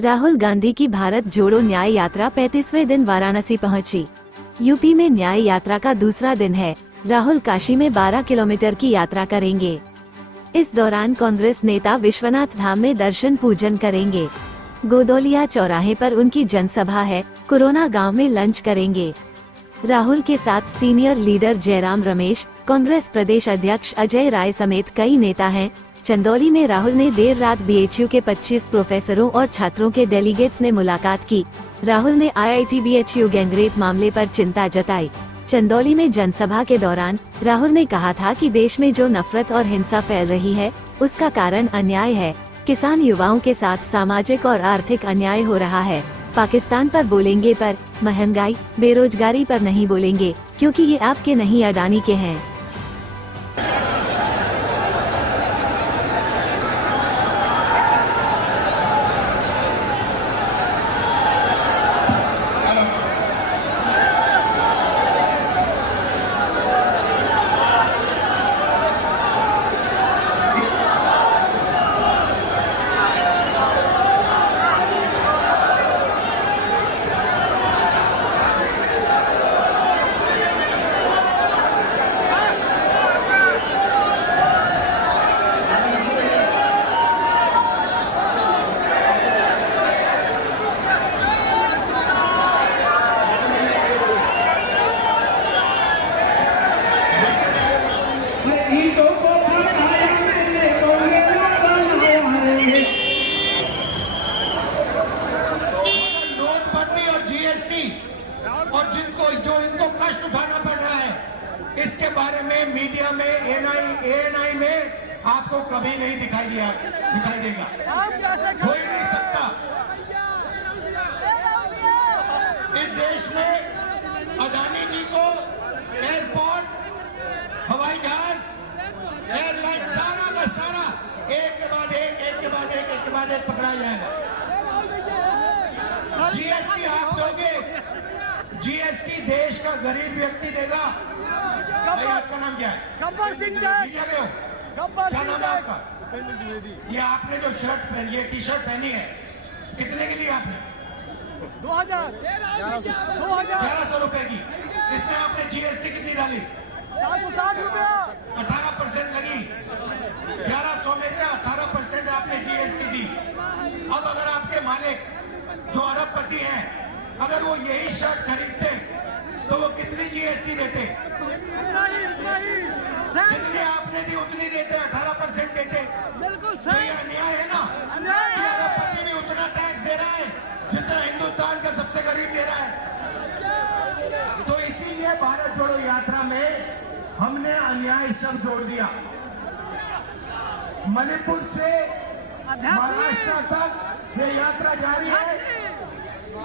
राहुल गांधी की भारत जोड़ो न्याय यात्रा 35वें दिन वाराणसी पहुंची। यूपी में न्याय यात्रा का दूसरा दिन है। राहुल काशी में 12 किलोमीटर की यात्रा करेंगे। इस दौरान कांग्रेस नेता विश्वनाथ धाम में दर्शन पूजन करेंगे। गोदौलिया चौराहे पर उनकी जनसभा है। कोरोना गांव में लंच करेंगे। राहुल के साथ सीनियर लीडर जयराम रमेश, कांग्रेस प्रदेश अध्यक्ष अजय राय समेत कई नेता हैं। चंदौली में राहुल ने देर रात बीएचयू के 25 प्रोफेसरों और छात्रों के डेलीगेट्स ने मुलाकात की। राहुल ने आईआईटी बीएचयू गैंगरेप मामले पर चिंता जताई। चंदौली में जनसभा के दौरान राहुल ने कहा था कि देश में जो नफरत और हिंसा फैल रही है उसका कारण अन्याय है। किसान युवाओं के साथ सामाजिक और आर्थिक अन्याय हो रहा है। पाकिस्तान पर बोलेंगे पर महंगाई, बेरोजगारी पर नहीं बोलेंगे, क्योंकि ये आपके नहीं अडानी के हैं। और जो इनको कष्ट उठाना पड़ रहा है, इसके बारे में मीडिया में एएनआई में आपको कभी नहीं दिखाई देगा। हो ही नहीं सकता। इस देश में अदानी जी को एयरपोर्ट, हवाई जहाज, एयरलाइन सारा का सारा एक के बाद एक पकड़ा जाएगा। जीएसटी आप दोगे, जीएसटी देश का गरीब व्यक्ति देगा। आपका नाम क्या है? गब्बर सिंह। क्या नाम है आपका? ये आपने जो शर्ट पहनी, ये टी शर्ट पहनी है, कितने की ली आपने? 1100 रुपए की। इसमें आपने जीएसटी कितनी डाली? 460 रुपया। 18% लगी। 1100 में से 18% आपने जीएसटी दी। अब अगर आपके मालिक जो अरबपति हैं, अगर वो यही शर्ट खरीदते तो वो कितनी जीएसटी देते? जितनी आपने दी उतनी देते, 18% देते। बिल्कुल तो सही। ये अन्याय है ना? अन्याय है। अरबपति भी उतना टैक्स दे रहा है जितना हिंदुस्तान का सबसे गरीब दे रहा है। तो इसीलिए भारत जोड़ो यात्रा में हमने अन्याय शब्द जोड़ दिया। मणिपुर से महाराष्ट्र तक ये यात्रा जारी है।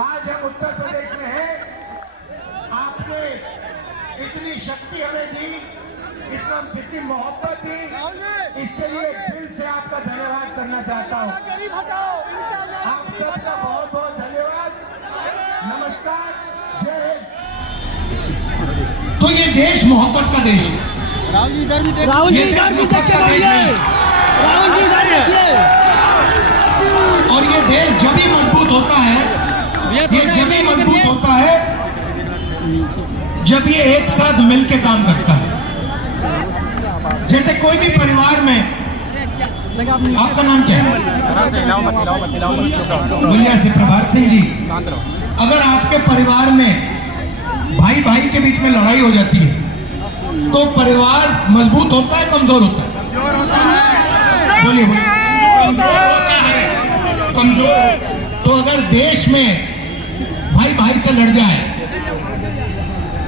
आज हम उत्तर प्रदेश में हैं। आपने इतनी शक्ति हमें दी, इतनी मोहब्बत दी, इसके लिए दिल से आपका धन्यवाद करना चाहता हूँ। आप सबका बहुत बहुत धन्यवाद। नमस्कार, जय हिंद। तो ये देश मोहब्बत का देश है। राहुल जी इधर भी देखिए। राहुल जी इधर देखिए। और ये देश जब भी मजबूत होता है, ये जब भी मजबूत होता है जब ये एक साथ मिलकर काम करता है। जैसे कोई भी परिवार में, आपका नाम क्या है? बोलिए से प्रभात सिंह जी। अगर आपके परिवार में भाई भाई के बीच में लड़ाई हो जाती है तो परिवार मजबूत होता है, कमजोर होता है? बोलिए कमजोर। तो अगर देश में भाई भाई से लड़ जाए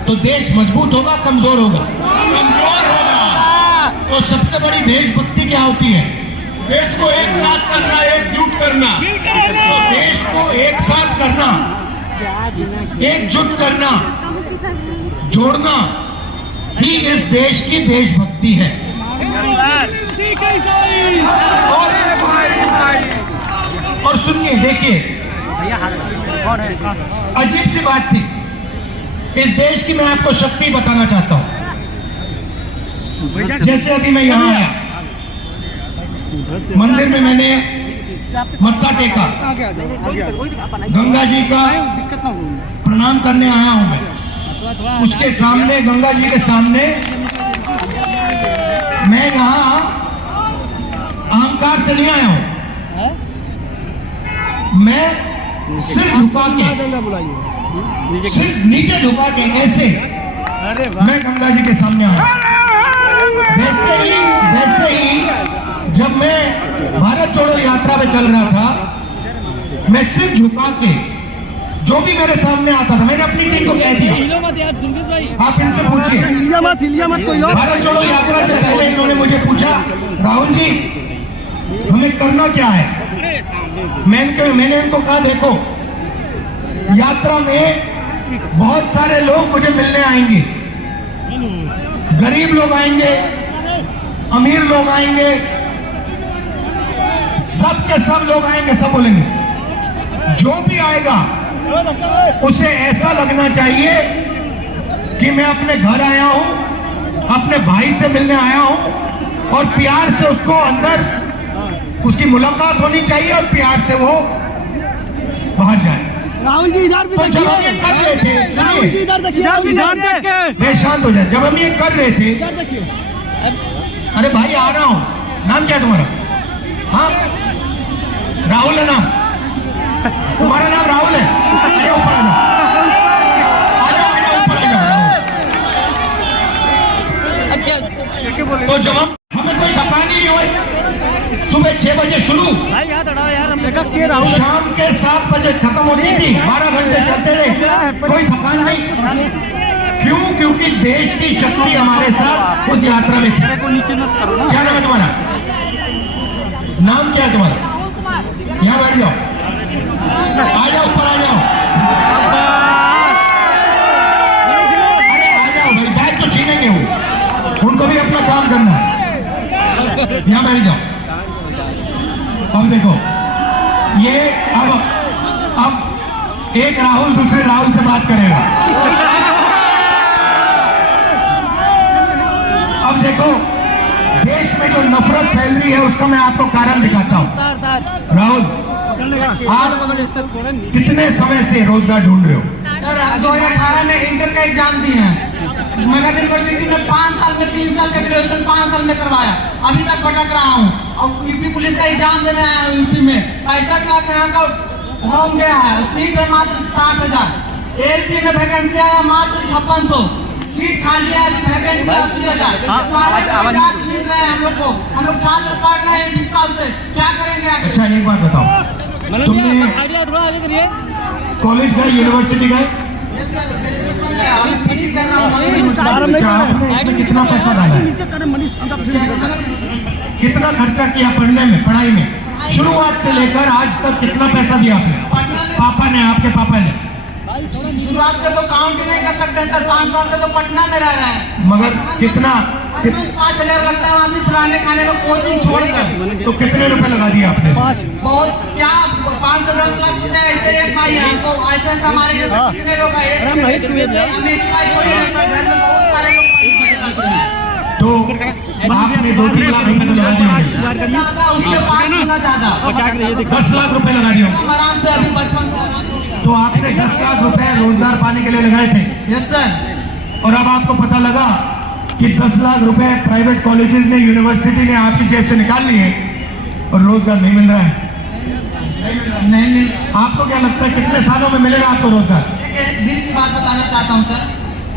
तो देश मजबूत होगा, कमजोर होगा? कमजोर होगा। तो सबसे बड़ी देशभक्ति क्या होती है? देश को एक साथ करना, एकजुट करना। तो देश को एक साथ करना, एकजुट करना, जोड़ना ही इस देश की देशभक्ति है। और सुनिए, देखिए, अजीब सी बात थी। इस देश की मैं आपको शक्ति बताना चाहता हूं। जैसे अभी मैं यहां आया, मंदिर में मैंने मत्था टेका, आगे आ जाओ। गंगा जी का दिक्कत ना हो। प्रणाम करने आया हूं मैं। उसके सामने, गंगा जी के सामने मैं यहाँ अहंकार से नहीं आया हूं। मैं सिर झुका के, गंगा बुलाइए। सिर नीचे झुका के ऐसे अरे वाह। मैं गंगा जी के सामने आया। वैसे ही जब मैं भारत जोड़ो यात्रा में चल रहा था, मैं सिर झुका के जो भी मेरे सामने आता था, मैंने अपनी टीम को कह दिया, आप इनसे पूछिए। हिलिया मत कोई लोग। भारत जोड़ो यात्रा से पहले इन्होंने मुझे पूछा, राहुल जी हमें करना क्या है। मैंने इनको कहा, देखो यात्रा में बहुत सारे लोग मुझे मिलने आएंगे, गरीब लोग आएंगे, अमीर लोग आएंगे, सब के सब लोग आएंगे, सब बोलेंगे। जो भी आएगा उसे ऐसा लगना चाहिए कि मैं अपने घर आया हूं, अपने भाई से मिलने आया हूं, और प्यार से उसको अंदर उसकी मुलाकात होनी चाहिए और प्यार से वो बाहर जाए। राहुल जी इधर भी तो जब हम ये देखिए। कर रहे थे, राहुल जी इधर देखिए। राहुल जी ध्यान देख के। मैं शांत हो जाए, जब हम ये कर रहे थे, इधर देखिए। अरे भाई आ रहा हूं, नाम क्या है तुम्हारा? हाँ राहुल है नाम, तुम्हारा नाम राहुल है? अरे ऊपर आ जाओ, ऊपर आ जाओ। तो जब हमें कोई थकान ही नहीं हुई, सुबह 6 बजे शुरू, भाई याद अड़ा यार, हम देखा के राहुल शाम के 7 बजे खत्म होती थी, 12 घंटे चलते रहे, कोई थकान नहीं। क्यों? क्योंकि देश की शक्ति हमारे साथ उस यात्रा में थी। को नीचे मत करो ना। क्या नाम है तुम्हारा? नाम क्या है तुम्हारा? यहाँ बैठ जाओ, आ जाओ, ऊपर आ जाओ। अरे आ जाओ भाई, बैग तो छीनेंगे वो, उनको भी अपना काम करना है। यहाँ बैठ जाओ। अब देखो ये, अब एक राहुल दूसरे राहुल से बात करेगा। अब देखो देश में जो नफरत फैल रही है उसका मैं आपको कारण दिखाता हूँ। राहुल, आप कितने समय से रोजगार ढूंढ रहे हो? सर आप 2018 में इंटर का एग्जाम दिए हैं। मगध यूनिवर्सिटी में 5 साल में 3 साल का ग्रेजुएशन 5 साल में करवाया, अभी तक भटक रहा हूँ। और यूपी पुलिस का एग्जाम देने आया हूँ यूपी में। 65 लाख यहाँ का फॉर्म गया है, सीट है मात्र 60,000। एलपी में वैकेंसी आया मात्र 5600, सीट खाली है, वैकेंसी 80,000। सारे कागजात छीन रहे हैं हम लोग को। हम लोग छात्र पढ़ रहे हैं 20 साल से, क्या करेंगे आगे? अच्छा एक बात बताओ, तुमने आइडिया थोड़ा आगे करिए। कॉलेज गए, यूनिवर्सिटी गए? अच्छा, आपने इसमें कितना पैसा डाला है? कितना खर्चा किया पढ़ने में, पढ़ाई में? शुरुआत से लेकर आज तक कितना पैसा दिया आपने? पापा ने, आपके पापा ने? शुरुआत से तो काउंट नहीं कर सकते सर, 5 साल से तो पटना में रह रहे हैं। मगर कितना? 5,000 लगता है वहाँ से पुराने खाने में, कोचिंग छोड़कर। तो कितने रुपए लगा दिए आपने? बहुत क्या, 5 से 10 लाख होते हैं ऐसे एक भाई है। तो ऐसे ऐसे हमारे जैसे कितने लोग हैं? हम एक भाई थोड़ी है सर, घर में बहुत सारे लोग। तो आपने 2-3 लाख रुपए तो लगा दिए होंगे। ज्यादा, उससे 5 गुना ज्यादा, 10 लाख रुपए लगा दिए होंगे। हम आराम से अभी बचपन से आराम से। तो आपने 10 लाख रुपए रोजगार पाने के लिए लगाए थे, यस सर। और अब आपको पता लगा कि 10 लाख रुपए प्राइवेट कॉलेजेस ने, यूनिवर्सिटी ने आपकी जेब से निकाल लिए और रोजगार नहीं मिल रहा है। नहीं, आपको क्या लगता है कितने सालों में मिलेगा आपको रोजगार? एक दिल की बात बताना चाहता हूँ सर।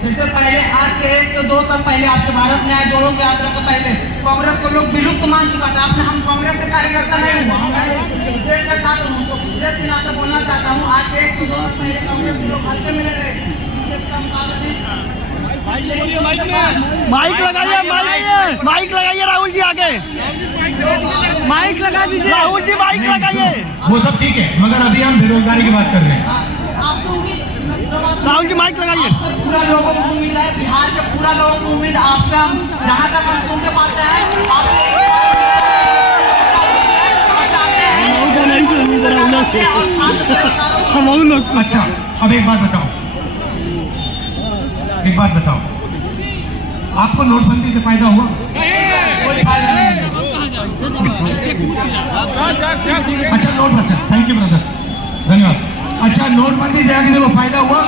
जैसे पहले आज के 1 से 2 साल पहले, आपके भारत न्याय जोड़ो की यात्रा के पहले कांग्रेस को लोग विलुप्त मान चुका था। आपने, हम कांग्रेस के कार्यकर्ता नहीं हुआ, मैं देश का छात्र हूँ, तो देश के नाते बोलना चाहता हूँ। आज के 1 से 2 साल पहले कांग्रेस के लोग हल्के में रहे, माइक लगाइए, माइक लगाइए राहुल जी, आगे माइक लगा दीजिए। राहुल जी माइक लगाइए। वो सब ठीक है, मगर अभी हम बेरोजगारी की बात कर रहे हैं। आप तो राहुल जी माइक लगाइए। आपसे पूरा लोगों को उम्मीद है, बिहार के पूरा लोगों को उम्मीद आपसे। हम जहाँ तक हम सुनते पाते हैं आपसे अच्छा, अब एक बात बताओ, आपको नोटबंदी से फायदा हुआ? कोई फायदा नहीं। अच्छा नोट, अच्छा थैंक यू ब्रदर, धन्यवाद। अच्छा नोटबंदी से आगे देखो फायदा हुआ।